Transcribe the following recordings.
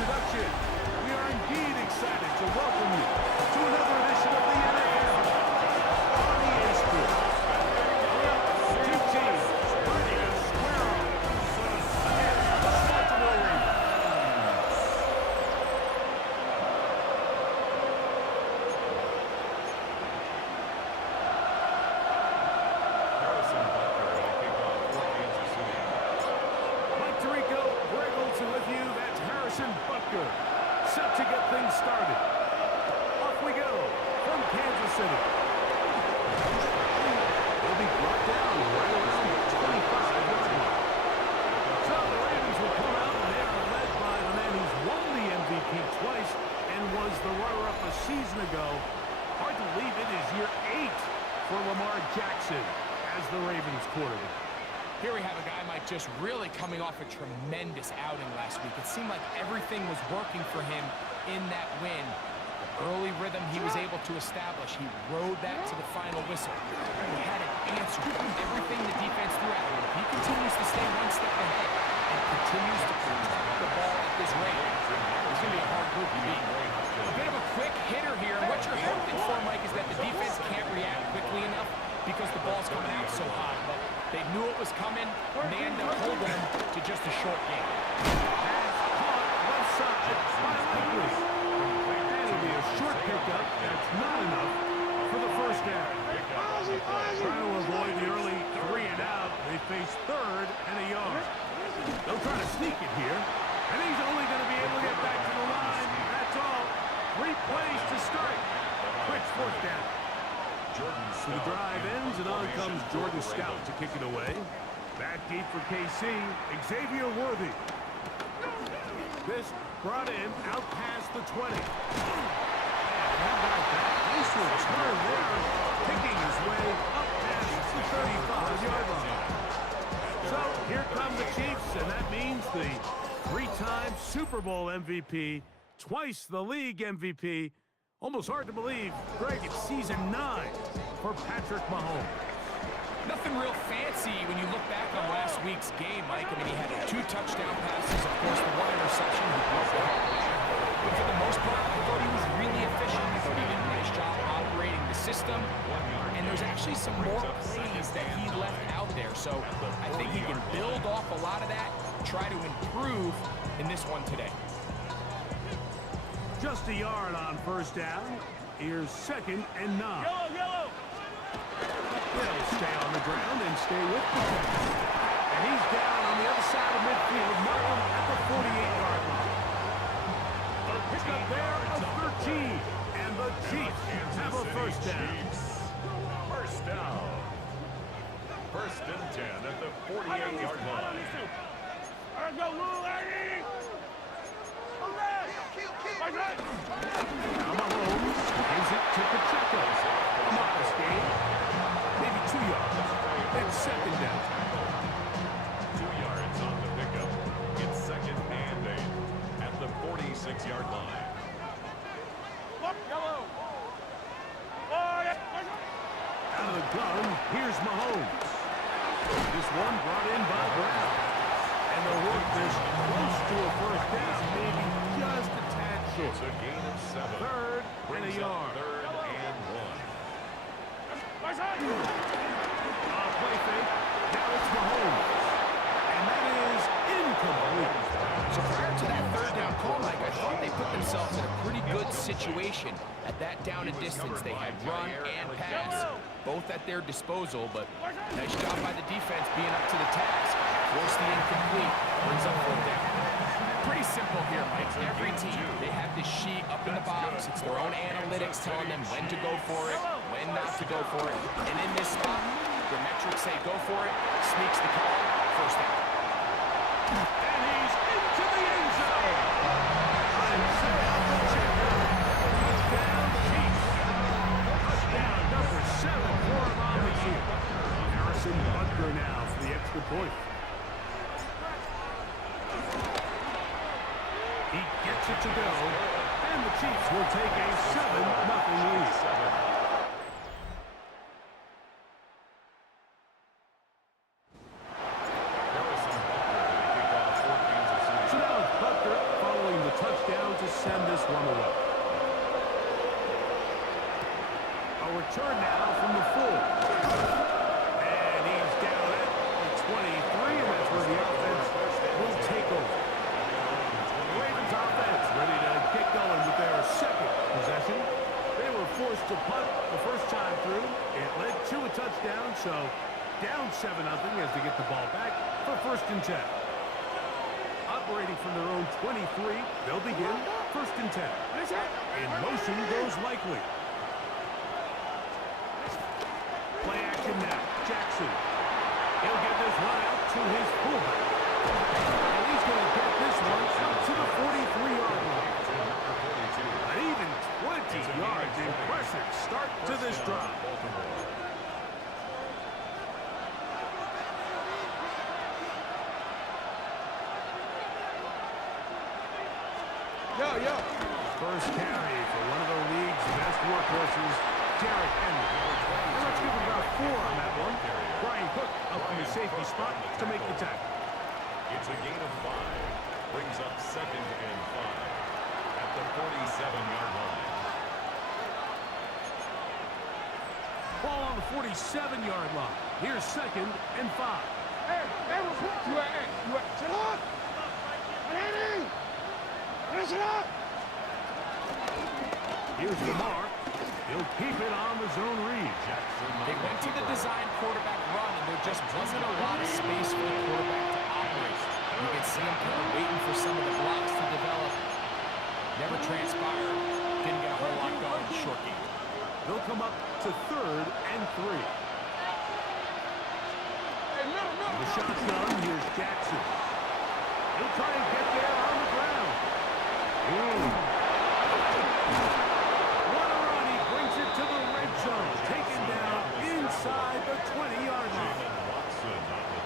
introduction. We are indeed excited to welcome you to another edition of the NFL on EA Sports. Two teams ready to square off against the Baltimore Ravens. Harrison Butker to kick off for Kansas City. Mike Tirico, Greg Olsen with you. That's Harrison Butker, set to get things started. Off we go from Kansas City. They'll be brought down right around the 25-yard line. So the Ravens will come out, and they are led by the man who's won the MVP twice and was the runner-up a season ago. Hard to believe it is year 8 for Lamar Jackson as the Ravens quarterback. Here we have a guy, Mike, just really coming off a tremendous outing last week. It seemed like everything was working for him in that win. The early rhythm he was able to establish, he rode that to the final whistle. He had an answer to everything the defense threw at him. If he continues to stay one step ahead and continues to protect the ball at this rate, it's going to be a hard group to beat. A bit of a quick hitter here. What you're hoping for, Mike, is that the defense can't react quickly enough because the ball's coming out so high. But they knew it was coming, and they ended up holding them to just a short game. Pass caught left side by Likely. That'll be a short pickup. That's not enough for the first down. Trying to avoid the early 3 and out. They face 3rd and a yard. They'll try to sneak it here. And he's only going to be able to get back to the line. That's all. 3 plays to start. Quick 4th down. So the drive ends, and on comes Jordan Stout to kick it away. Back deep for KC, Xavier Worthy. This brought in out past the 20. And how about that? Nice little turn there, picking his way up past the 35-yard line. So here come the Chiefs, and that means the 3-time Super Bowl MVP, twice the league MVP. Almost hard to believe, Greg, it's season 9 for Patrick Mahomes. Nothing real fancy when you look back on last week's game, Mike. I mean, he had 2 touchdown passes, of course, the 1 interception. He broke the ball. But for the most part, I thought he was really efficient. I thought he did a nice job operating the system. And there's actually some more plays that he left out there. So I think he can build off a lot of that, try to improve in this one today. Just a yard on first down. Here's 2nd and 9. Yellow! They'll stay on the ground and stay with the pass. And he's down on the other side of midfield, marking at the 48-yard line. A pickup there of 13. And the Chiefs have a first down. First down. 1st and 10 at the 48-yard line. Let's go, Lou Larry! Now Mahomes gives it to Pacheco. A modest gain. Maybe 2 yards. It's 2nd down. 2 yards on the pickup. It's 2nd and 8 at the 46-yard line. Yellow! Out of the gun, here's Mahomes. This one brought in by Brown. And they'll work this close to a first down, maybe just a tad short. It's a gain of 7. 3rd and a yard. 3rd and 1. Play fake. Now it's Mahomes. And that is incomplete. So prior to that 3rd down call, Mike, I thought they put themselves in a pretty good situation. At that down and distance, they had run and pass, both at their disposal, but nice job by the defense being up to the task. Force the incomplete, brings up 4th down. Pretty simple here, Mike. Every team, they have this sheet up in the box. It's their own analytics telling them when to go for it, when not to go for it. And in this spot, the metrics say go for it, sneaks the call, first down. And he's into the end zone. Isaiah Pacheco. Touchdown, Chiefs. Touchdown number 7 for him on the year. Harrison Butker now for the extra point. He gets it to go, and the Chiefs will take a 7-0 lead. return now from the 4. And he's down at the 23, and that's where the offense will take over. The Ravens offense ready to get going with their second possession. They were forced to punt the first time through. It led to a touchdown, so down 7-0 as they get the ball back for 1st and 10. Operating from their own 23, they'll begin 1st and 10. In motion goes Likely. Play action now. Jackson. He'll get this one out to his fullback. And he's going to get this one out to the 43-yard line. An even 20 yards. Impressive start to this drive. First carry for one of the league's best workhorses, Derrick Henry. And let's give him about 4 on that one. Brian Cook up in the safety spot to make the tackle. It's a gain of 5. Brings up 2nd and 5 at the 47-yard line. Ball on the 47-yard line. Here's 2nd and 5. Here's Lamar. He'll keep it on the zone read. They went to the design quarterback run, and there just wasn't a lot of space for the quarterback to operate. You could see him kind of waiting for some of the blocks to develop. Never transpired. Didn't get a whole lot going. Short game. They'll come up to 3rd and 3. The shotgun, here's Jackson. He'll try and get there on the ground. What a run. He brings it to the red zone. Taken down inside the 20-yard line.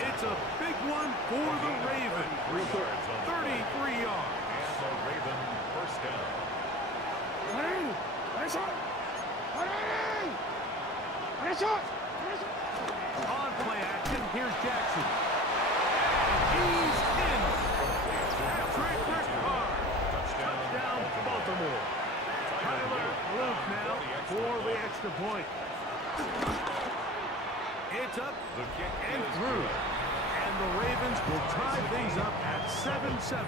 It's a big one for the Ravens. 33 yards. And the Raven first down. On play action, here's Jackson. He's in. Patrick Ricard. Touchdown, Baltimore. Tyler Luke now for the extra point. It's up and through. And the Ravens will tie things up at 7-7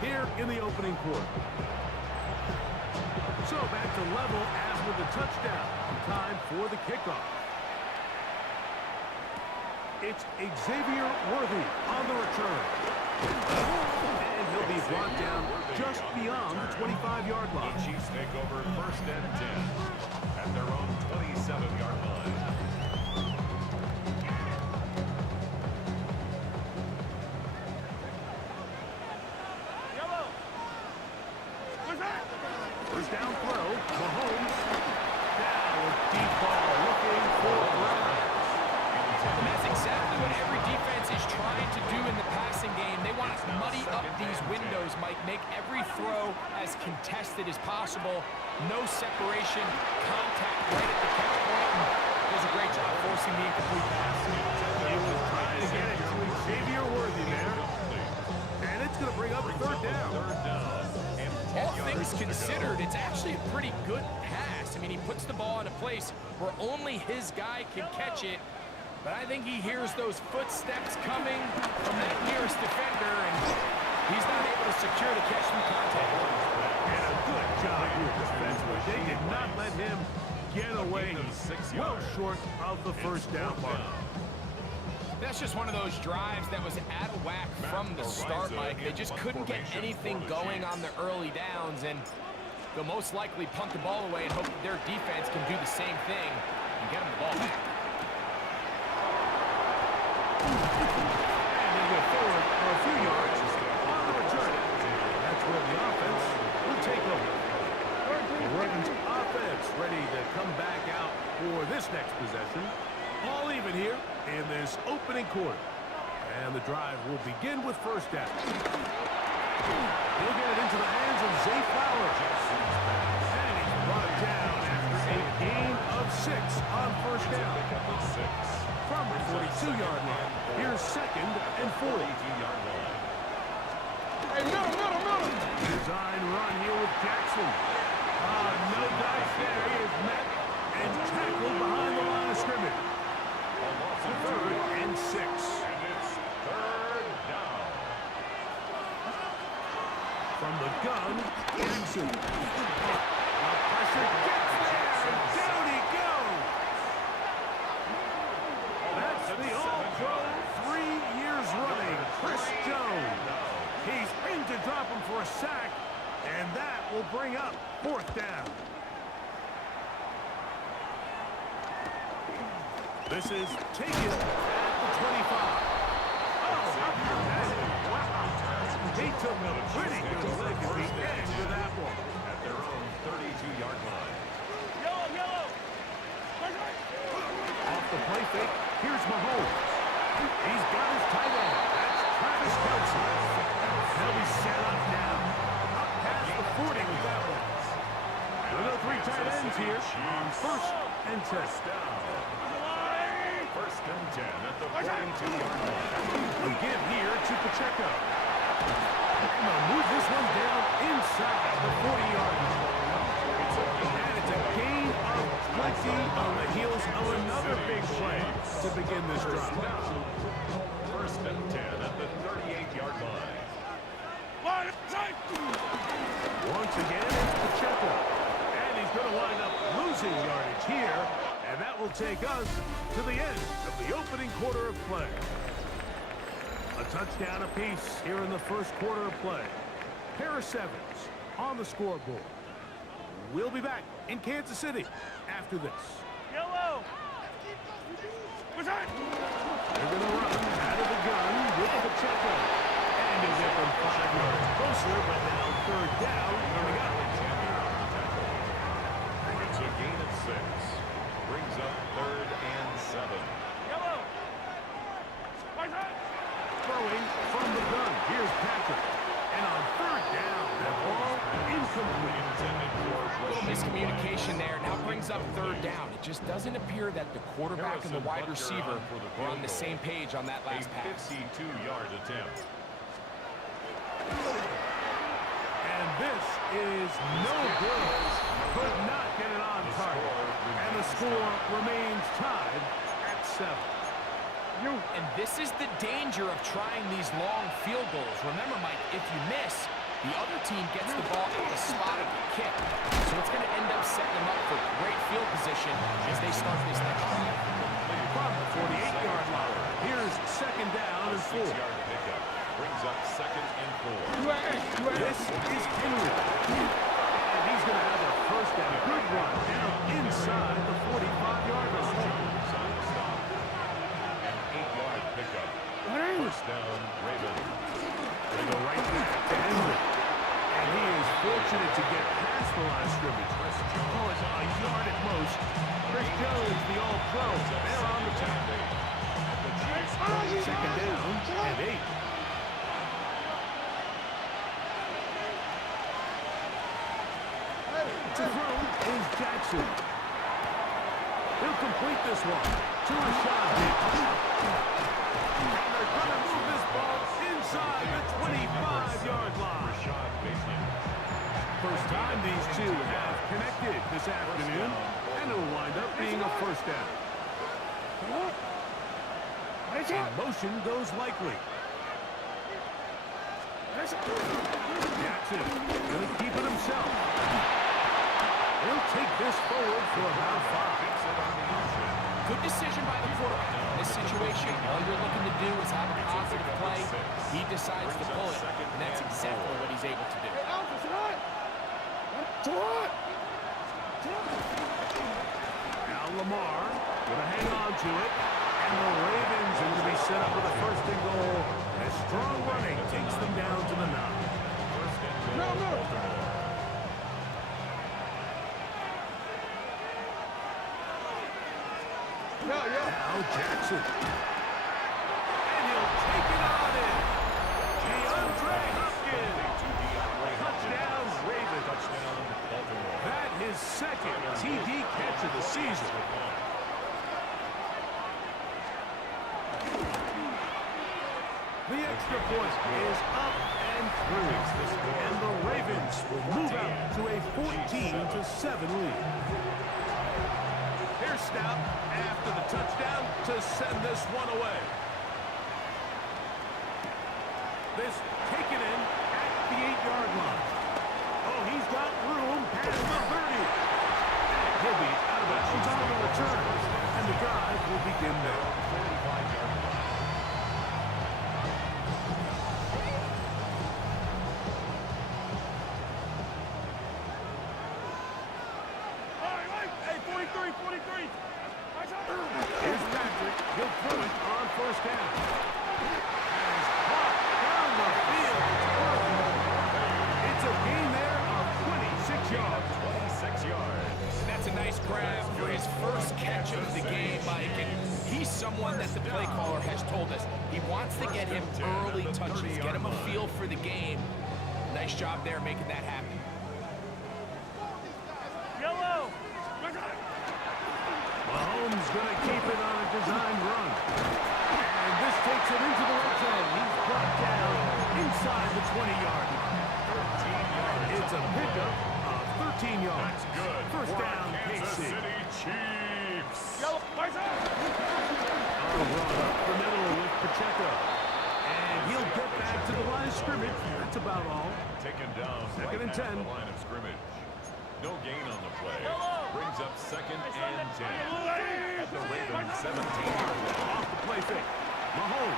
here in the opening quarter. So back to level after the touchdown. Time for the kickoff. It's Xavier Worthy on the return. And he'll be brought down just beyond the 25-yard line. Chiefs take over 1st and 10 at their own 27-yard line. First down throw, Mahomes. Now a deep ball looking for Brown. And that's exactly what every defense is trying to do in the passing game. They want to muddy up these windows, Mike, make every throw as contested as possible. No separation, contact right at the catch point. And does a great job forcing the incomplete pass. He was trying to get it to Xavier Worthy there. And it's going to bring up 3rd down. All things considered, it's actually a pretty good pass. I mean, he puts the ball in a place where only his guy can catch it. But I think he hears those footsteps coming from that nearest defender, and he's not able to secure the catch through contact. And a good job here defensively. They did not let him get away. He's well short of the first down mark. That's just one of those drives that was out of whack from the start, Mike. They just couldn't get anything going on the early downs, and they'll most likely punt the ball away and hope that their defense can do the same thing and get them the ball back. And they go forward for a few yards on the return. That's where the offense will take over. The Ravens offense ready to come back out for this next possession. All even here in this opening quarter. And the drive will begin with first down. He'll get it into the hands of Zay Flowers. And he's brought down after a gain of 6 on first down. From the 42-yard line, here's 2nd and 4. Design run here with Jackson. No dice there. He is met and tackled behind the line of scrimmage. A loss of 3rd and 6. and it's 3rd down. From the gun, Jackson. The pressure gets there, and down he goes. That's the All-Pro 3 years running, Chris Jones. He's in to drop him for a sack, and that will bring up 4th down. This is taken at the 25. Oh, wow. He took a pretty good look at the end of that one. At their own 32-yard line. Yellow. Off the play fake, here's Mahomes. He's got his tight end. That's Travis Kelce. They'll be set up now. Up past the 40 with that one. There are no 3 tight ends here on 1st and 10. Down. 1st and 10 at the 42-yard line. A give here to Pacheco. And they'll move this one down inside the 40-yard line. And it's a gain of 20 on the heels of another big play to begin this drive. 1st and 10 at the 38-yard line. Once again, it's Pacheco. And he's going to wind up losing yardage here. And that will take us to the end of the opening quarter of play. A touchdown apiece here in the 1st quarter of play. Harris Evans on the scoreboard. We'll be back in Kansas City after this. Yellow. They're going to run out of the gun with Pacheco. And he'll get them 5 yards closer, but now 3rd down coming up. It's a gain of 6. Brings up 3rd and 7. Yellow. Throwing from the gun. Here's Patrick. And on 3rd down, that ball incomplete. Little miscommunication there. Now brings up 3rd down. It just doesn't appear that the quarterback and the wide receiver were on the same page on that last pass. 52-yard attempt. And this is no good. Could not get it on target. And the score remains tied at 7. And this is the danger of trying these long field goals. Remember, Mike, if you miss, the other team gets the ball at the spot of the kick. So it's going to end up setting them up for great field position as they start this next drive. From the 48-yard line, here's 2nd down and 4. 6-yard pickup. Brings up 2nd and 4. This is Henry. And he's going to have a 1st and good run down inside the 45-yard line. An 8-yard pickup. 1st down, Ravens. They go right back to Henry. And he is fortunate to get past the line of scrimmage. Oh, it's a yard at most. Chris Jones, the All-Pro, they're on the top. 2nd down and 8. To throw is Jackson. He'll complete this one to Rashad Bateman. And they're going to move this ball inside the 25-yard line. Rashad Bateman. First time these two have connected this afternoon, and it will wind up being a 1st down. And motion goes likely. Jackson going to keep it himself. He'll take this forward for about 5. Good decision by the quarterback. In this situation, all you're looking to do is have a positive play. He decides to pull it, and that's exactly what he's able to do. Now Lamar going to hang on to it. And the Ravens are going to be set up with a 1st and goal. As strong running takes them down to the 9. 1st and goal, Baltimore. Now Jackson. And he'll take it on in. DeAndre Hopkins. Touchdown, Ravens. Touchdown, Baltimore. That his 2nd TD catch of the season. The extra point is up and through. And the Ravens will move out to a 14-7 lead. First out after the touchdown to send this one away. This taken in at the 8-yard line. Oh, he's got room past the 30. He'll be out of bounds on the return, and the drive will begin there. 45-yard line. Hey, 43, 43. Here's Patrick. He'll throw it on first down. And he's caught down the field. It's a gain there of 26 yards. 26 yards. And that's a nice grab for his first catch of the game, Mike. And he's someone that the play caller has told us he wants to get him early touches, get him a feel for the game. Nice job there making that happen. Yellow. Mahomes going to keep it on a designed run. And this takes him into the red zone. He's brought down inside the 20-yard line. It's a pickup of 13 yards. That's good. First for down, Kansas KC. City Chiefs. Yellow. Lights out. Run up the middle with Pacheco. And he'll get back to the line of scrimmage. That's about all. Taken down Second and right at 10. the line of scrimmage. No gain on the play. Yellow. Brings up second and 10. Blue. At the Ravens 17-yard line. Off the play fake. Mahomes.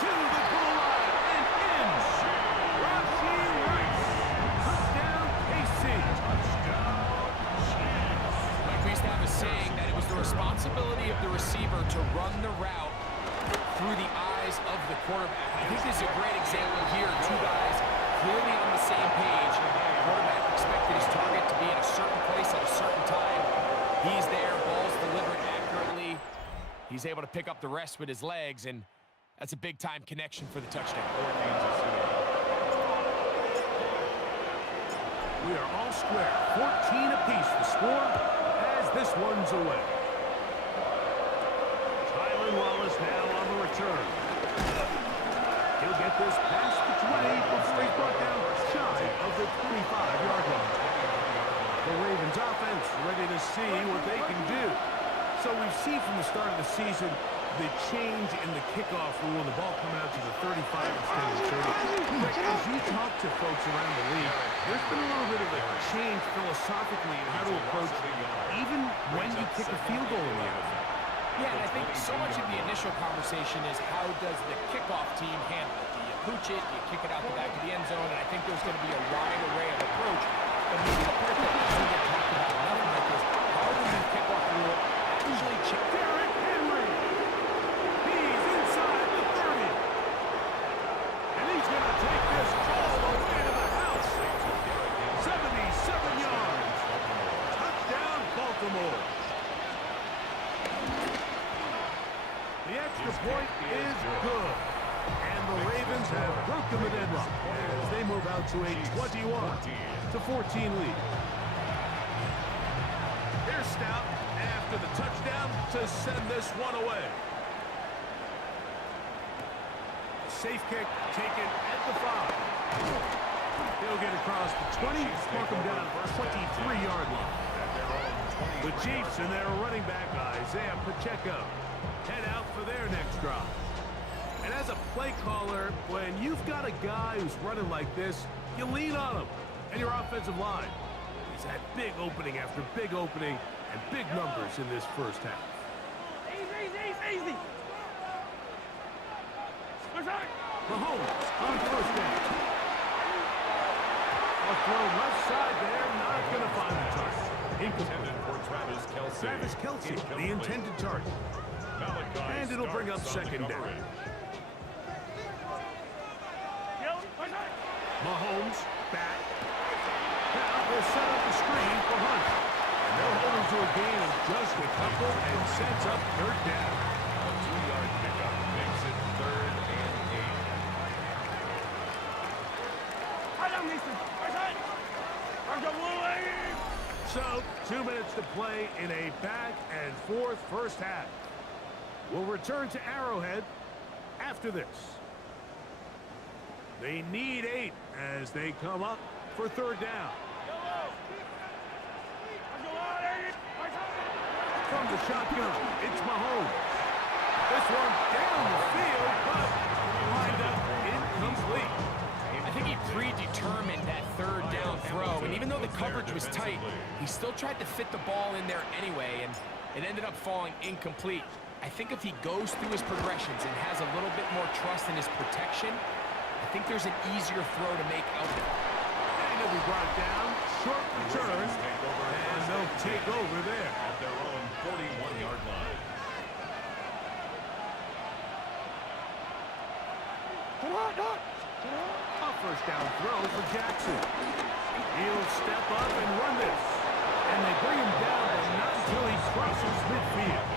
To the goal line and in. Rashee Rice. Touchdown, KC. Like we used to have a saying that it was the responsibility of the receiver to run the route through the eyes of the quarterback. I think this is a great example here. Two guys clearly on the same page. The quarterback expected his target to be in a certain place at a certain time. He's there, ball's delivered accurately. He's able to pick up the rest with his legs, and that's a big-time connection for the touchdown. We are all square. 14 apiece the score as this one's away. Tylan Wallace now on the return. He'll get this past the 20 before he's brought down shy of the 25-yard line. The Ravens offense ready to see what they can do. So we've seen from the start of the season the change in the kickoff rule, the ball come out to the 35 instead of the 30. But as you talk to folks around the league, there's been a little bit of a change philosophically in how to approach even when you kick a field goal in the NFL. Yeah, and I think so much of the initial conversation is how does the kickoff team handle it? Do you pooch it? Do you kick it out the back of the end zone? And I think there's going to be a wide array of approach. But maybe the part that doesn't get talked about enough, Mike, is how does the kickoff rule actually change? Derrick Henry. He's inside the 30. And he's going to take this all the way to the house. 77 yards. Touchdown, Baltimore. The extra point is good. And the Ravens have broken the deadlock as they move out to a 21-14 lead. Here's Stout after the touchdown to send this one away. Safe kick taken at the 5. He'll get across the 20, mark him down at the 23-yard line. The Chiefs and their running back, Isaiah Pacheco, head out for their next drive. And as a play caller, when you've got a guy who's running like this, you lean on him and your offensive line. He's had big opening after big opening and big numbers in this first half. Easy. Mahomes on first down. A throw left side there, not going to find the target. Intended for Travis Kelce. Travis Kelce, the intended target. And it'll bring up second down. Mahomes back. Now they'll set up the screen for Hunt. And they'll hold him to a gain of just a couple and sets up third down. A 2-yard pickup makes it 3rd and 8. So, 2 minutes to play in a back and forth first half. We'll return to Arrowhead after this. They need 8 as they come up for third down. from the shotgun. It's Mahomes. This one down the field, but lined up incomplete. I think he predetermined that third down throw, and even though the coverage was tight, he still tried to fit the ball in there anyway, and it ended up falling incomplete. I think if he goes through his progressions and has a little bit more trust in his protection, I think there's an easier throw to make out there. And it'll be brought down, short return, and they'll take over there. At their own 41-yard line. A first down throw for Jackson. He'll step up and run this. And they bring him down, but not until he crosses midfield.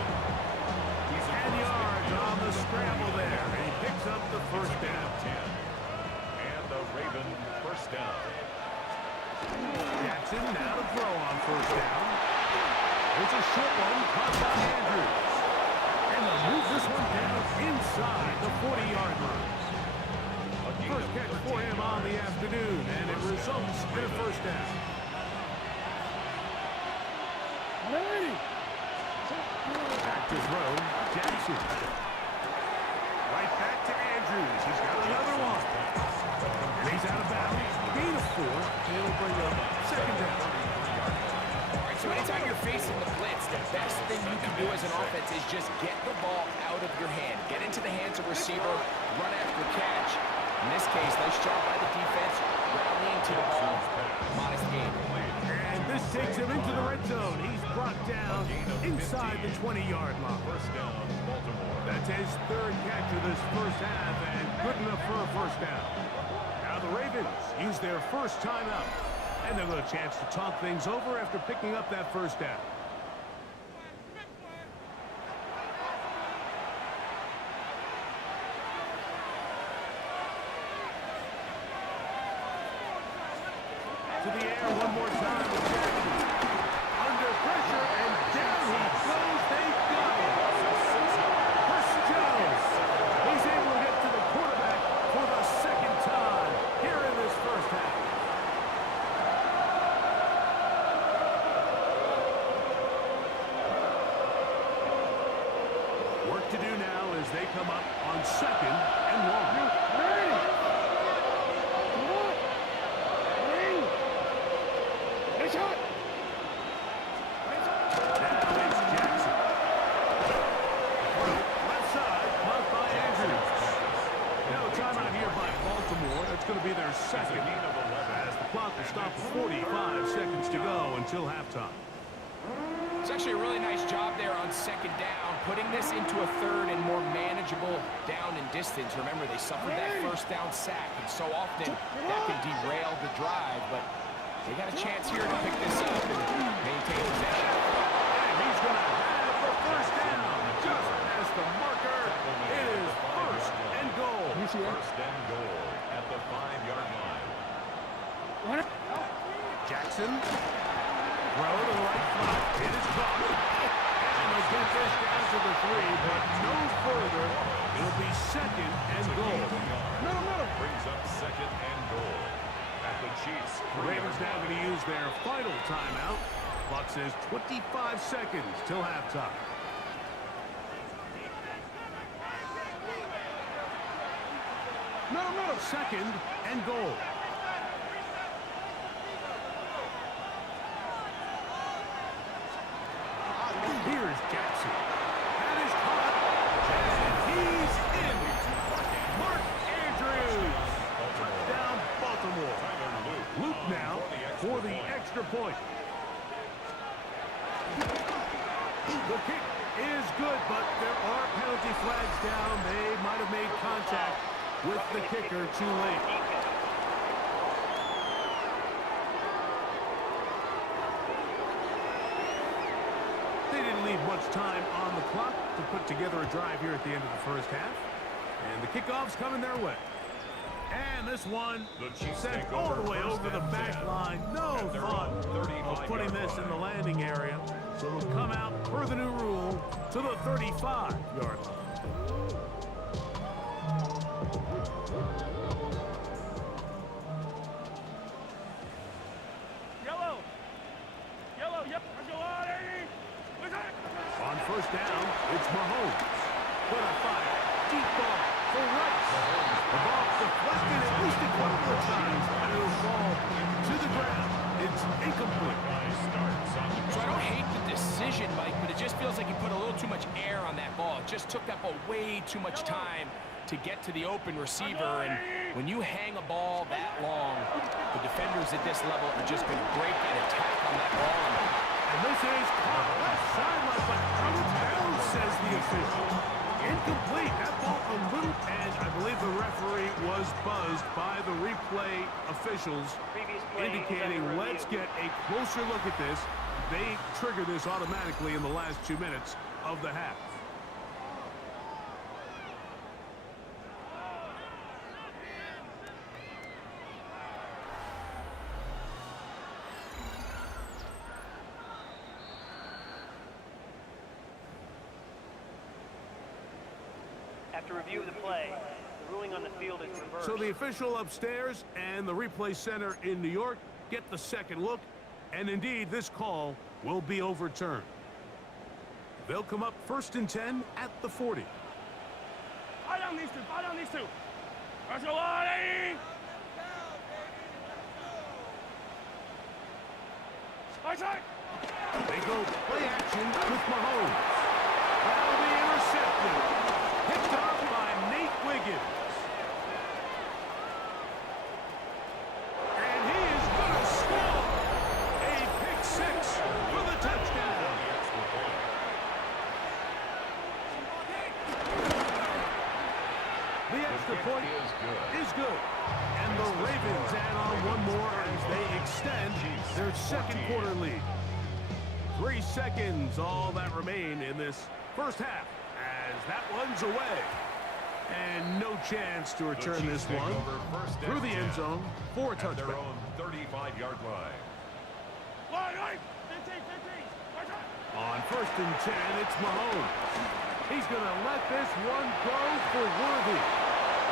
10 yards on the scramble there. And he picks up the first down. 10. And the Raven first down. Jackson now to throw on first down. It's a short one caught by Andrews. And they'll move this one down inside the 40-yard line. First catch for him on the afternoon, and it results in a first down. Back to throw, Jackson. Right back to Andrews. He's got another one. And he's out of bounds. Gain of 4. It'll bring up second down. All right, so anytime you're facing the blitz, the best thing you can do as an offense is just get the ball out of your hand. Get into the hands of receiver, run after catch. In this case, nice job by the defense, rallying to the ball. Modest gain. And this takes him into the red zone. He's brought down inside the 20-yard line. First down, Baltimore. That's his third catch of this first half, and good enough for a first down. Now the Ravens use their first timeout, and they'll get a chance to talk things over after picking up that first down. To the air one more time with Jackson. Under pressure, and down he goes. They got him. Chris Jones. He's able to get to the quarterback for the second time here in this first half. Work to do now as they come up on second and long. It's going to be their second as the clock will stop with 45 seconds to go until halftime. It's actually a really nice job there on second down, putting this into a third and more manageable down and distance. Remember, they suffered that first down sack, and so often that can derail the drive, but they got a chance here to pick this up and maintain possession. And he's going to have the first down just as the marker is first and goal. First and goal at the 5-yard line. Jackson. Throw to the right flank. It is caught. And they'll get this down to the 3, but no further. It'll be second and goal. Brings up second and goal. At the Chiefs. The Ravens now going to use their final timeout. Clock says 25 seconds till halftime. Second and goal. Here's Jackson. That is caught. And he's in. Mark Andrews. Touchdown, Baltimore. Luke now for the extra point. The kick is good, but there are penalty flags down. They might have made contact with the kicker too late. They didn't leave much time on the clock to put together a drive here at the end of the first half. And the kickoff's coming their way. And this one sent all the way over the back line. No thought of putting this in the landing area. So it'll come out per the new rule to the 35-yard line. Yellow. Yellow. Yep. Let's go on, 80. What's that? took that ball way too much time to get to the open receiver. And when you hang a ball that long, the defenders at this level are just going to break and attack on that ball. And this is caught left sideline, but out of bounds, says the official. Incomplete. That ball a little, and I believe the referee was buzzed by the replay officials, indicating let's get a closer look at this. They trigger this automatically in the last 2 minutes of the half. After review of the play, the ruling on the field is reversed. So the official upstairs and the replay center in New York get the second look, and indeed this call will be overturned. They'll come up 1st and 10 at the 40. Fire down these two. Fire down these two. Marshallani! High side. They go play action with Mahomes. That'll be intercepted. Picked off by Nate Wiggins. And he is going to score a pick 6 for the touchdown. The extra point is good. And the Ravens add on one more as they extend their second quarter lead. 3 seconds, all that remain in this first half, as that one's away. And no chance to return this one through the end zone for a touchback. Their own 35-yard line. Line. 15. High side. On 1st and 10, it's Mahomes. He's going to let this one go for Worthy.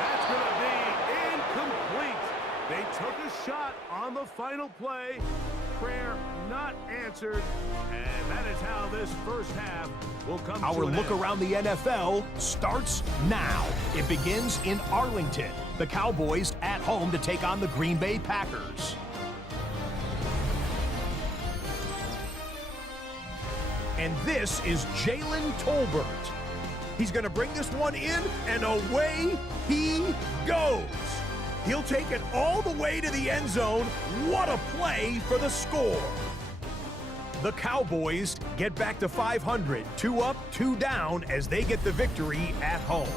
That's going to be incomplete. They took a shot on the final play. Prayer not answered. And that is how this first half will come Our to an look end. around the NFL starts now. It begins in Arlington. The Cowboys at home to take on the Green Bay Packers. And this is Jalen Tolbert. He's going to bring this one in, and away he goes. He'll take it all the way to the end zone. What a play for the score. The Cowboys get back to 500, 2 up, 2 down as they get the victory at home.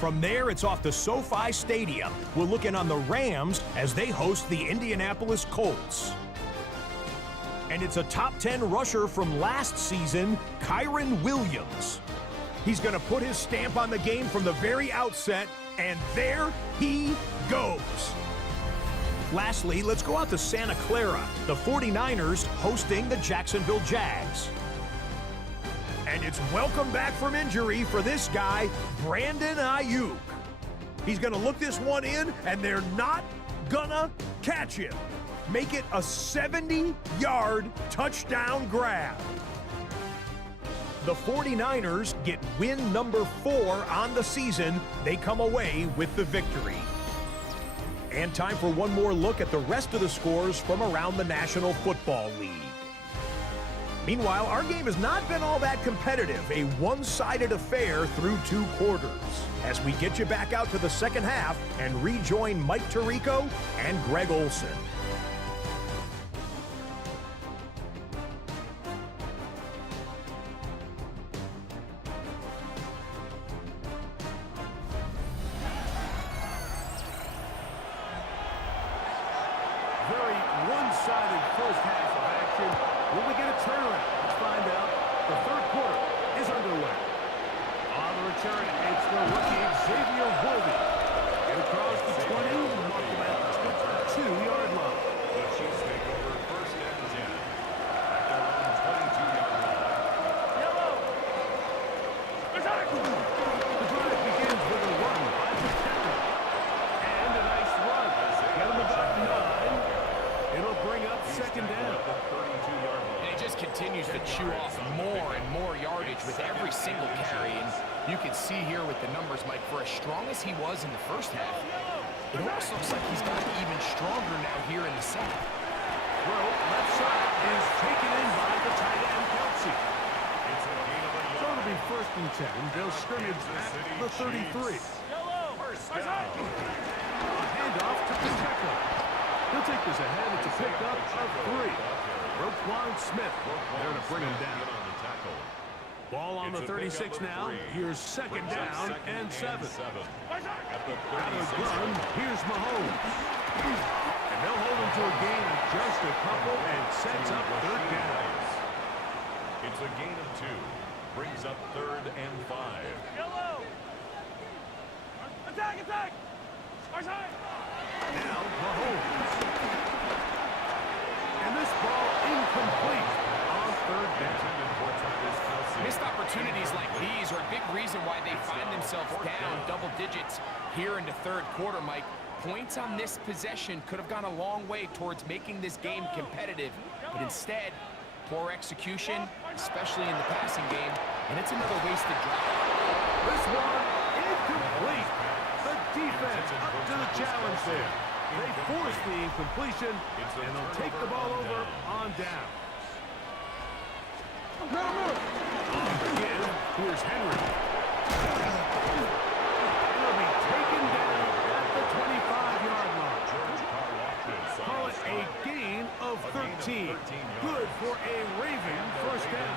From there, it's off to SoFi Stadium. We'll look in on the Rams as they host the Indianapolis Colts. And it's a top 10 rusher from last season, Kyren Williams. He's going to put his stamp on the game from the very outset, and there he goes. Lastly, let's go out to Santa Clara. The 49ers hosting the Jacksonville Jags. And it's welcome back from injury for this guy, Brandon Ayuk. He's going to look this one in, and they're not gonna catch him. Make it a 70-yard touchdown grab. The 49ers get win number 4 on the season. They come away with the victory. And time for one more look at the rest of the scores from around the National Football League. Meanwhile, our game has not been all that competitive, a one-sided affair through 2 quarters. As we get you back out to the second half and rejoin Mike Tirico and Greg Olson. Very one-sided first half of action. Will we get a turnaround? Let's find out. The third quarter is underway. On the return, it's the rookie Xavier Worthy. Get across the 20, mark him at the 22-yard line. The Chiefs take over 1st and 10 at their own 22-yard line. Yellow. High side. The drive begins with a run by McCaffrey. And a nice run. Get him about 9. It'll bring up second down. The 32-yard line. And he just continues to chew off more and more yardage with every single carry. And you can see here with the numbers, Mike, for as strong as he was in the first half, it almost looks like he's gotten even stronger now here in the second. Throw left side is taken in by the tight end Kelsey. It's a gain of a So yard. it'll be first and 10. They'll scrimmage at the 33. Yellow. First Right down. side. A handoff to Pacheco. He'll take this ahead. It's a pickup of 3. Roquan Smith there to bring him down. On the tackle. Ball on It's the a pickup 36 of now. 3. Here's second Brings up down second and 7. Right side. At the Out of 36. gun, here's Mahomes. And they'll hold him to a gain of just a couple and sets up third down. It's a gain of 2. Brings up 3rd and 5. Yellow. Attack, attack. Right side. Now Mahomes. And this ball incomplete on third down. Intended for Travis Kelce. Missed opportunities like these are a big reason why they find themselves down double digits here in the third quarter, Mike. Points on this possession could have gone a long way towards making this game competitive, but instead, poor execution, especially in the passing game, and it's another wasted drive. This one incomplete. The defense up to the challenge there. They force the incompletion, and they'll take the ball over on down. Again, here's Henry. It'll be taken down at the 25-yard line. Call it a gain of 13. Good for a Raven first down.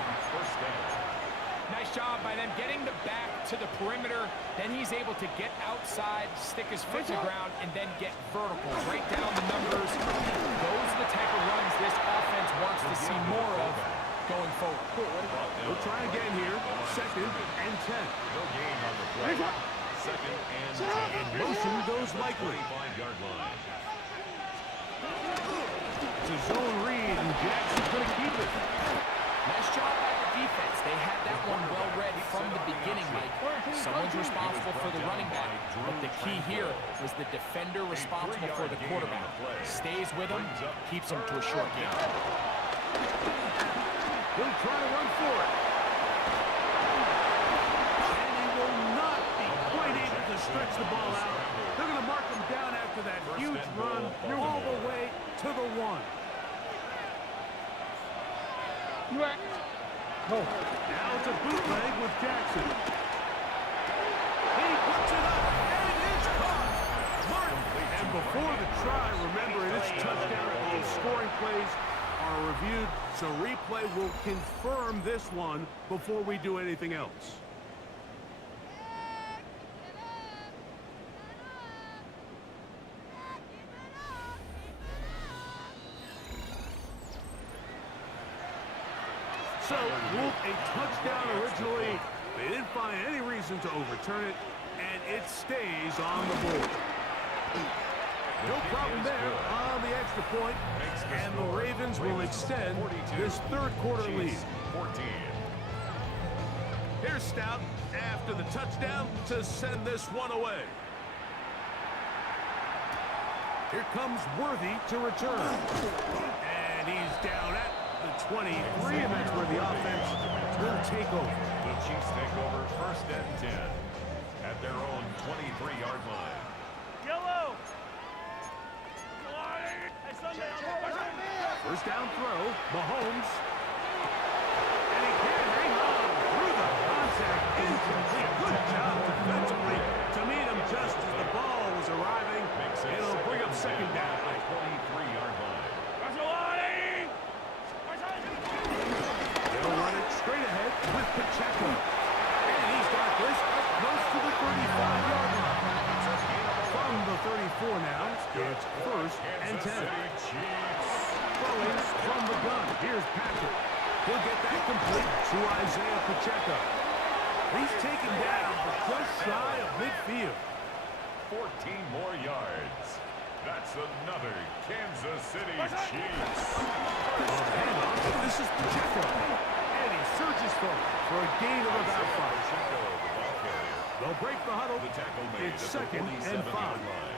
Nice job by them getting the back to the perimeter. Then he's able to get outside, stick his foot to the ground, and then get vertical. Right down the numbers. Those are the type of runs this offense wants to see more of going forward. We'll try again here. Second and 10. No gain on the play. Second and 10. In motion goes likely. 25-yard line. It's a zone read, and Jackson's going to keep it. Nice job by the defense. They had that one well read from the beginning, Mike. Someone's responsible for the running back, but the key here was the defender responsible for the quarterback. Stays with him, keeps him to a short game. He'll try to run for it. And he will not be quite able to stretch the ball out. They're going to mark him down after that huge run all the way to the 1. Now it's a bootleg with Jackson. He puts it up, and it's caught. Martin. And before the try, remember, it is touchdown. All scoring plays are reviewed, so replay will confirm this one before we do anything else. So, ruled a touchdown originally. They didn't find any reason to overturn it, and it stays on the board. No problem there on the extra point, and the Ravens will extend this third quarter lead. 14. Here's Stout after the touchdown to send this one away. Here comes Worthy to return. And he's down at the 23, and that's where the offense will take over. The Chiefs take over first and 10 at their own 23-yard line. Yellow. Hey, Sunday. First down throw, Mahomes. And he can't hang on through the contact. Incomplete. Good job defensively to meet him just as the ball was arriving. It'll bring up second down. 23-yard line. They'll run it straight ahead with Pacheco. And he's got this up close to the 35-yard line. From the 34 now, it's first and 10. Throwing from the gun. Here's Patrick. He'll get that complete to Isaiah Pacheco. He's taken down but just shy of midfield. 14 more yards. That's another Kansas City Chiefs. On the handoff, this is Pacheco. And he surges forward for a gain of about 5. Pacheco, the ball carrier. They'll break the huddle. The tackle made It's at the second and 5. 47-yard line.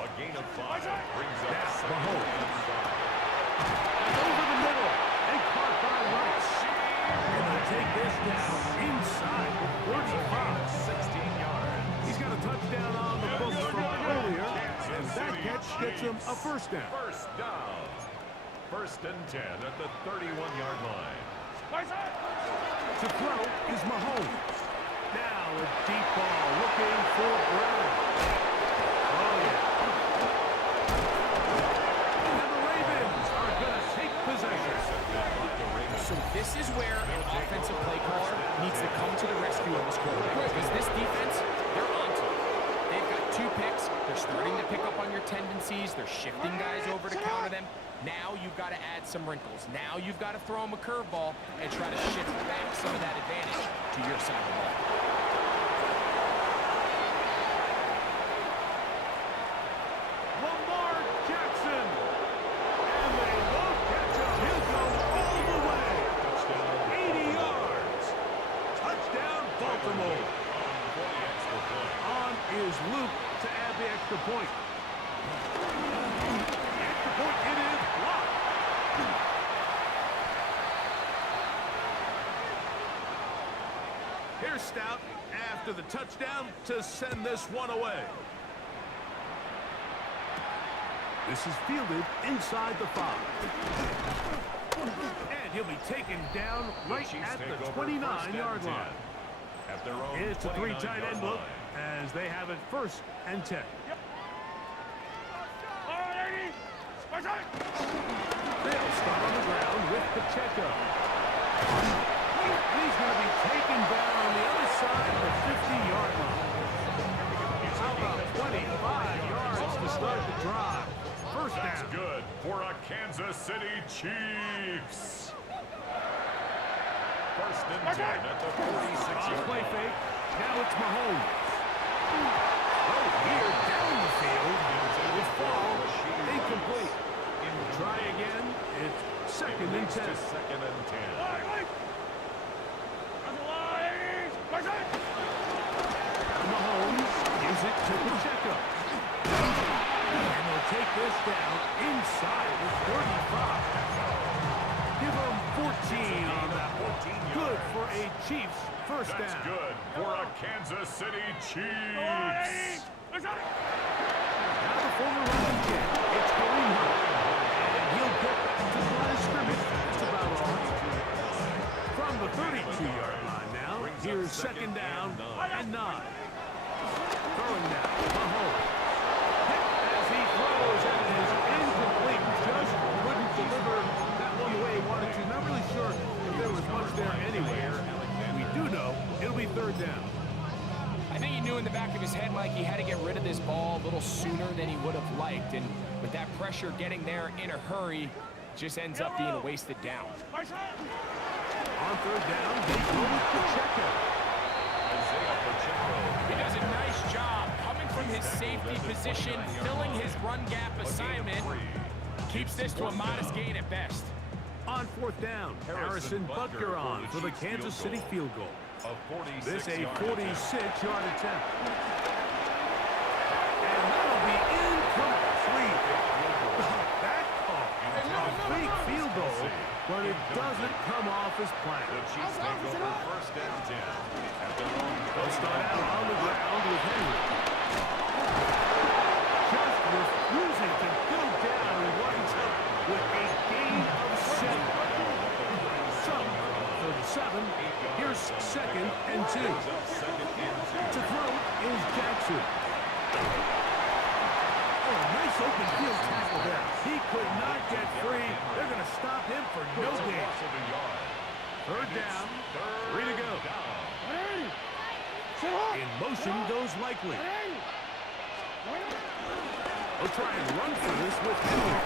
A gain of 5 brings up That's second Mahomes. and 5. Over the middle and caught by Rice. And they'll take this down inside the 35. 16 yards. He's got a touchdown on the books from earlier, and that catch gets him a first down. First down. First and 10 at the 31-yard line. To throw is Mahomes. a deep ball looking for Brown. Oh, yeah. And the Ravens are going to take possession. So this is where an offensive play caller needs to come to the rescue of his quarterback. Because this defense, they're onto it. They've got 2 picks. They're starting to pick up on your tendencies. They're shifting guys over to counter them. Now you've got to add some wrinkles. Now you've got to throw them a curveball and try to shift back some of that advantage to your side of the ball. Lamar Jackson. And they won't catch him. He'll go all the way. 80 yards. Touchdown, Baltimore. On is Luke to add the extra point. The extra point, it is blocked. Here's Stout after the touchdown to send this one away. This is fielded inside the 5. And he'll be taken down right at the 29-yard line. At their own It's a 3 tight end look as they have it 1st and 10. They'll start on the ground with Pacheco. He's going to be taken down on the other side of the 50-yard line. How about 25 yards to start the drive? First down. That's good for a Kansas City Chiefs. 1st and 10 at the 46-yard Play line. fake. Now it's Mahomes. Right here down the field. It will fall. Incomplete. Try again. It's 2nd and 10. 2nd and 10. Mahomes gives it to Pacheco. And they'll take this down inside the 35. Give them 14 on that. 14 Good yards. for a Chiefs first That's down. good for a Kansas City Chiefs. Now the former running kick. It's Kareem Hunt. And he'll get back to the line of scrimmage. That's about all. From the 32-yard line now, here's 2nd down and 9. Throwing now, Mahomes. Hit as he throws, and it is incomplete. Just couldn't deliver that one the way he wanted to. Not really sure if there was much there anywhere. We do know it'll be 3rd down. I think he knew in the back of his head, Mike, he had to get rid of this ball a little sooner than he would have liked. And with that pressure getting there in a hurry, just ends up being a wasted down. On 3rd down, they go with Pacheco. Isaiah Pacheco. He does a nice job coming from his safety position, filling his run gap assignment. Keeps this to a modest gain at best. On 4th down, Harrison Butker on for the Kansas City field goal. This a 46-yard attempt. And that'll be incomplete. That call, a big field goal, but it doesn't come off as The planned. Chiefs take over 1st and 10 at their own. They'll start out on the ground with Henry. Just refusing to go down and winds up with a gain of 7. So, for the 7, here's 2nd and 2. To throw is Jackson. Oh, nice open field tackle there. He could not get free. They're going to stop him for no gain. 3rd down, 3 to go. In motion goes Likely. They'll try and run for this with Henry.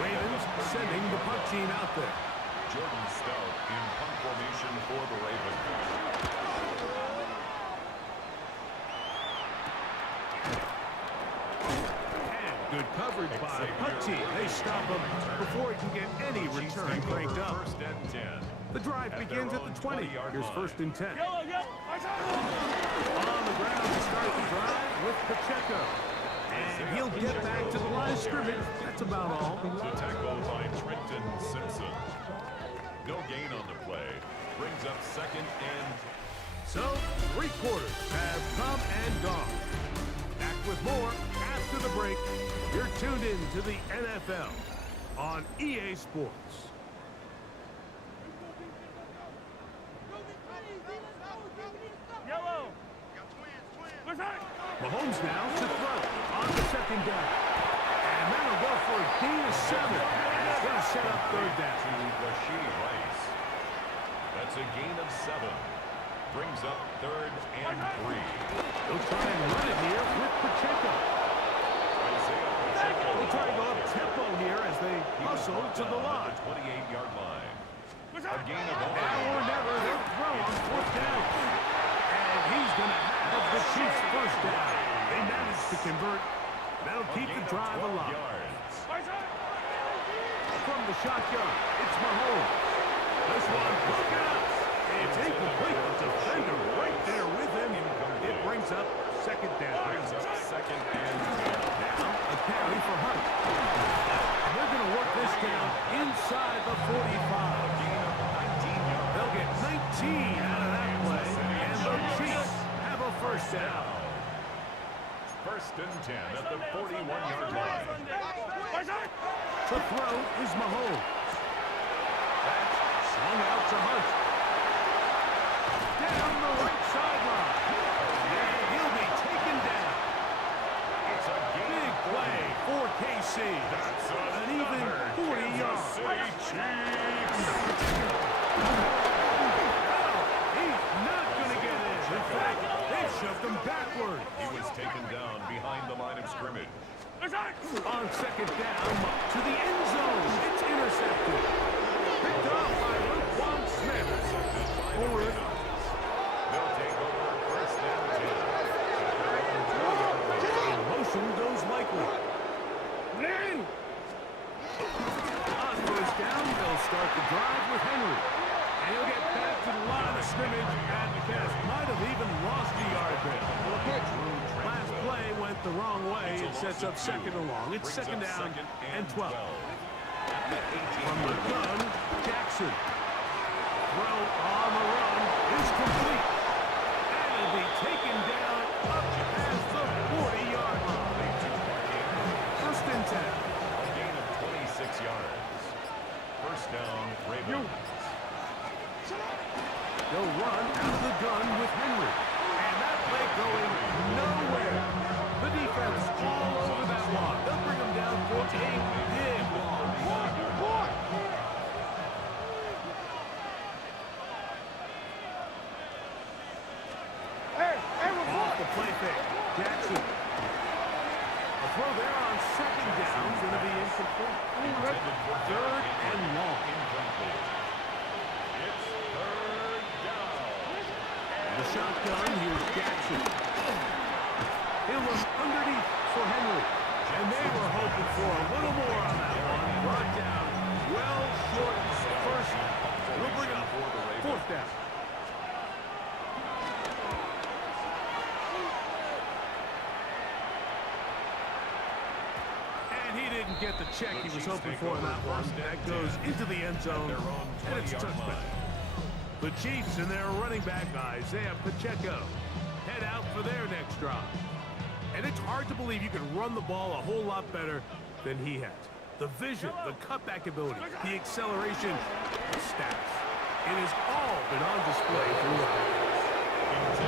Ravens sending the punt team out there. Jordan Stout in punt formation for the Ravens. And good coverage by the punt team. They stop him before he can get any return cranked up. 1st and 10. The drive begins at the 20. 20-yard Here's line. 1st and 10. On the ground to start the drive with Pacheco. And he'll get back to the line of scrimmage. That's about all. The tackle by Trenton Simpson. No gain on the play. Brings up 2nd and... So, 3 quarters have come and gone. Back with more after the break. You're tuned in to the NFL on EA Sports. Mahomes now to throw on the second down. And that'll go for a gain of 7. And it's going to set up third down. To Rashee Rice. That's a gain of 7. Brings up 3rd and 3. They'll try and run it here with Pacheco. Isaiah Pacheco. They'll try to go up tempo here as they hustle to the line. 28-yard line. A gain of Now or never, they'll throw on 4th down. And he's going to have the Chiefs first down. They managed to convert. That'll keep the drive alive. From the shotgun, it's Mahomes. This one broken up. It's incomplete. The defender right there with him. It brings up 2nd down. Brings up 2nd and 10. Now a carry for Hunt. And they're going to work this down inside the 45. Gain of 19 yards. They'll get 19 out of that play. And the Chiefs have a first down. 1st and 10 at the 41-yard line. To throw is Mahomes. That's swung out to Hunt. Down the right sideline. And he'll be taken down. It's a Big play for KC. An even 40 yards. He's not going to get in. In fact, they shoved him backward. He was taken down behind the line of scrimmage. On 2nd down, to the end zone. It's intercepted. Picked up by Roquan Smith. Forward. They'll take over 1st and 10. Motion goes likely. On 1st down, they'll start the drive with Henry. And he'll get back to the line of scrimmage, and the Cats might have even lost a yard there. Last play went the wrong way. It sets up 2nd and long. It's 2nd down and 12. From the gun, Jackson. Throw on the run is complete. And it'll be taken down up past the 40-yard line. 1st and 10. A gain of 26 yards. 1st down, Ravens. They'll run out of the gun with Henry. And that play going nowhere. The defense all over that one. They'll bring him down for a big loss. Off the play fake. Jackson. A throw there on 2nd down is going to be incomplete. 3rd and long. It's 3rd down. The shotgun, here's Jackson. He'll look underneath for Henry. And they were hoping for a little more on that one. Brought down well short first. We'll bring up 4th down. And he didn't get the check he was hoping for in that one. That goes into the end zone, and it's a touchback. The Chiefs and their running back, Isaiah Pacheco, head out for their next drive. And it's hard to believe you can run the ball a whole lot better than he has. The vision, the cutback ability, the acceleration, the stats. It has all been on display throughout.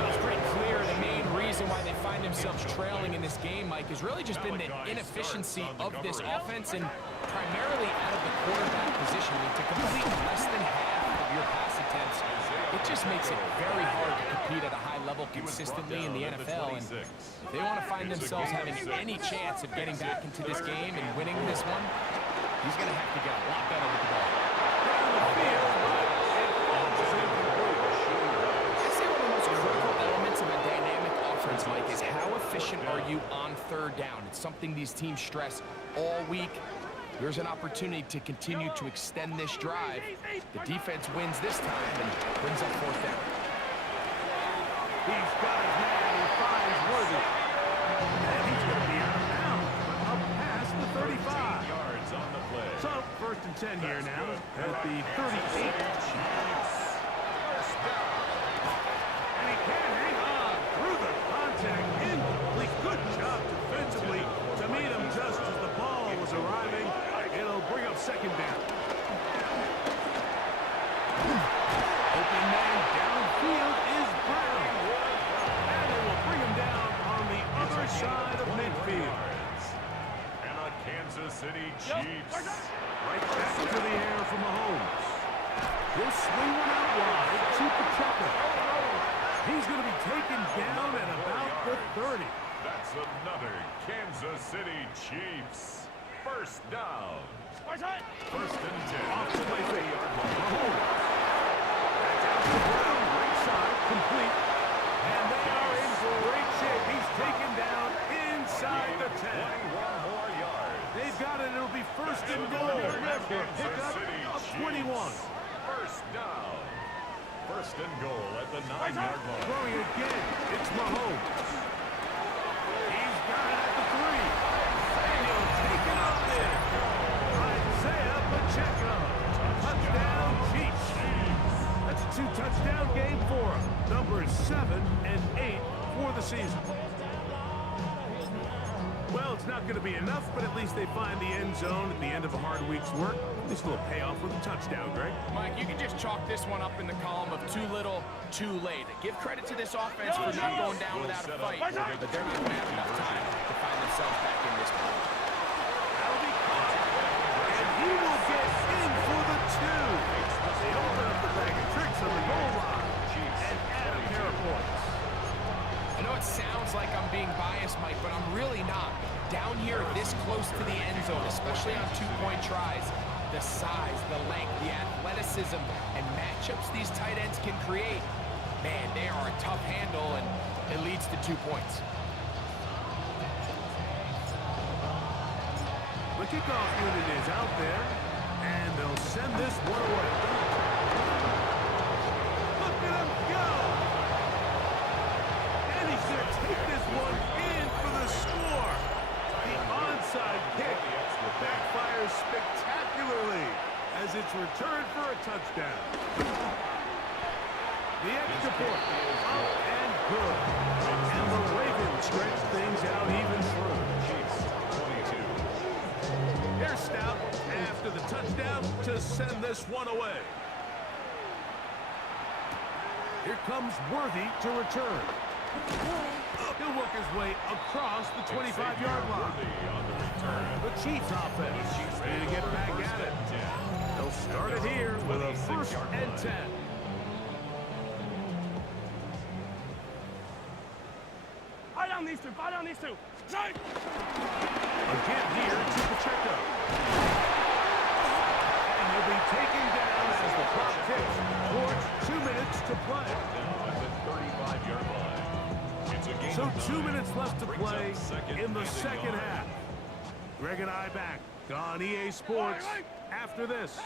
It's pretty clear the main reason why they find themselves trailing in this game, Mike, has really just been the inefficiency of this offense and primarily out of the quarterback position. I mean, to complete less than half of your pass attempts, it just makes it very hard to compete at a high level consistently in the NFL. And if they want to find themselves having any chance of getting back into this game and winning this one, he's going to have to get a lot better with the ball. Mike, is how efficient are you on 3rd down? It's something these teams stress all week. Here's an opportunity to continue to extend this drive. The defense wins this time and brings up 4th down. He's got his man. He finds Worthy. And he's going to be out of bounds, but up past the 35. Yards on the play. So, 1st and 10 here now at the 38. And he can't hang on through the contact. Incomplete. Good job defensively to meet him just as the ball was arriving. It'll bring up 2nd down. Open man downfield is Brown. And they will bring him down on the other wide to Pacheco. He's going to be taken down at about the 30. That's another Kansas City Chiefs first down. First and 10. Off the play fake. Mahomes. That's out to Brown. Right side. Complete. And they are in great shape. He's taken down inside the 10. 21 more yards. They've got it. It'll be first and goal after a pickup of 21. First down. First and goal at the 9-yard line. Throwing again. It's Mahomes. He's got it at the 3. And he'll take it up there. Isaiah Pacheco. Touchdown Chiefs. That's a 2-touchdown game for him. Numbers 7 and 8 for the season. Well, it's not going to be enough, but at least they find the end zone at the end of a hard week's work. This will pay off with a touchdown, Greg. Mike, you can just chalk this one up in the column of too little, too late. Give credit to this offense for not going down without a fight, but they're not going to have enough time to find themselves back in this play. That'll be caught, and he will get in for the 2. They open up the bag of tricks on the goal line and add a pair of points. I know it sounds like I'm being biased, Mike, but I'm really not. Down here this close to the end zone, especially on 2-point tries, the size, the length, the athleticism, and matchups these tight ends can create, man, they are a tough handle, and it leads to 2 points. The kickoff unit is out there, and they'll send this one away. Look at him go! And he's going to take this one in for the score. The onside kick backfires spectacularly as it's returned for a touchdown. The extra point is up and good. And the Ravens stretch things out even further. Chiefs 22. They're stout after the touchdown to send this one away. Here comes Worthy to return. He'll work his way across the 25-yard line. On the return. The Chiefs offense ready to get back at it. They'll start it here with a first and 10. Buy down these two. Buy down these two. Strike! Again here to Pacheco. And he'll be taken down as the clock ticks towards 2 minutes to play. Down at the 35-yard line. It's a game So of 2 nine. minutes left to Brings up play second in the and second yard. half. Greg and I back on EA Sports after this.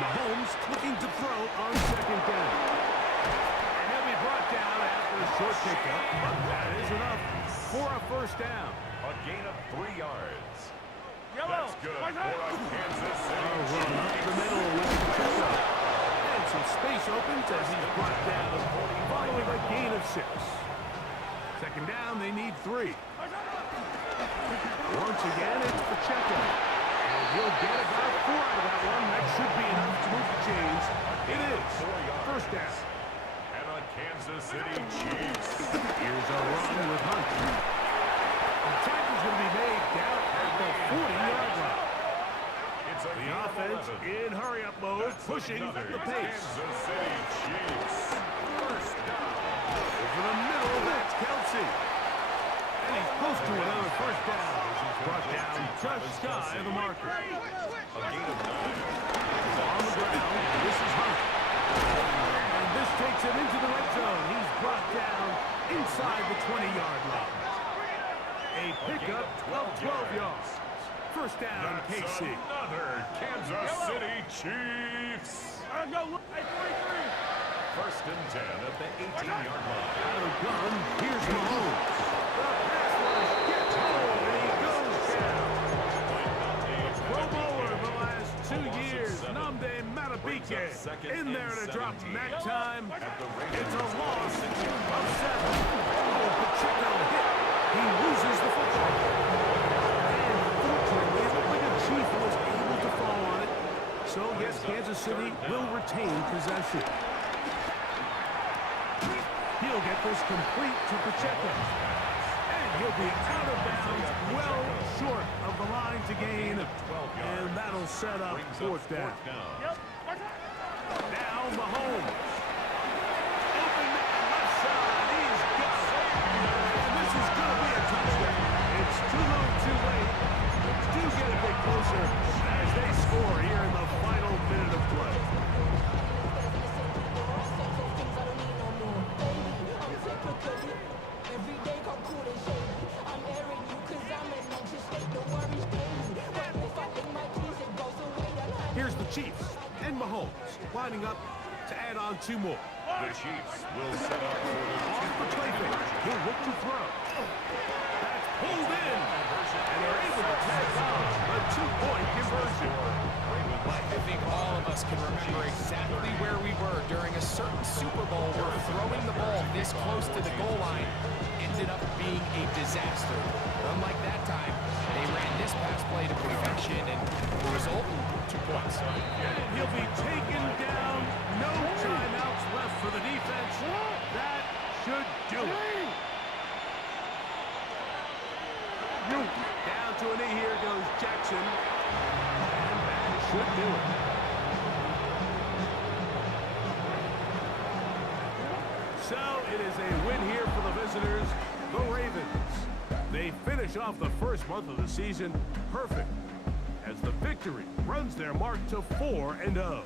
Mahomes looking to throw on second down. And he'll be brought down after a short pickup, but that is enough for a first down. A gain of 3 yards. Yellow. That's good for a Kansas City. Run up the middle with Pacheco. And some space opens as he's brought down following a gain of 6. Second down, they need 3. Once again, it's Pacheco. And he'll get about 4 out of that one. That should be enough to move the chains. It is. First down. And a Kansas City Chiefs. Here's a run with Hunt. The tackle's going to be made down at the 40-yard line. It's a The gain of offense 11. in hurry-up mode, pushing Another the pace. Kansas City Chiefs. First down. Over the middle, that's Kelsey. And he's close to another first down. He's brought down just shy of the marker. A gain of 9. On the ground, this is Hunt. And this takes him into the red zone. He's brought down inside the 20-yard line. A pickup of 12 yards. First down, That's KC. another Kansas City Chiefs. Go. Hey, 43. First and 10 at the 18-yard line. Out of gun, here's Mahomes. The pass rush gets home, and he goes down. Pro Bowler the last 2 years, Nnamdi Madubuike, in there to drop him that time. It's a loss of 7. Oh, Pacheco hit. He loses the football. And fortunately, it looked like a Chief was able to fall on it. So, yes, Kansas City will retain possession. He'll get this complete to Pacheco. And he'll be out of bounds, well short of the line to gain. And that'll set up Brings up fourth down. Yep. lining up to add on 2 more. The Chiefs will set up for Off the play fake. He'll look to throw. That's pulled in. And they're able to tag on a 2-point conversion. I think all of us can remember exactly where we were during a certain Super Bowl where throwing the ball this close to the goal line ended up being a disaster. But unlike that time, they ran this pass play to perfection, and the result, 2 points. And he'll be taken down. No timeouts left for the defense. That should do it. Down to a knee, here goes Jackson. And that should do it. So it is a win here for the visitors, the Ravens. They finish off the first month of the season perfect as the victory runs their mark to 4-0.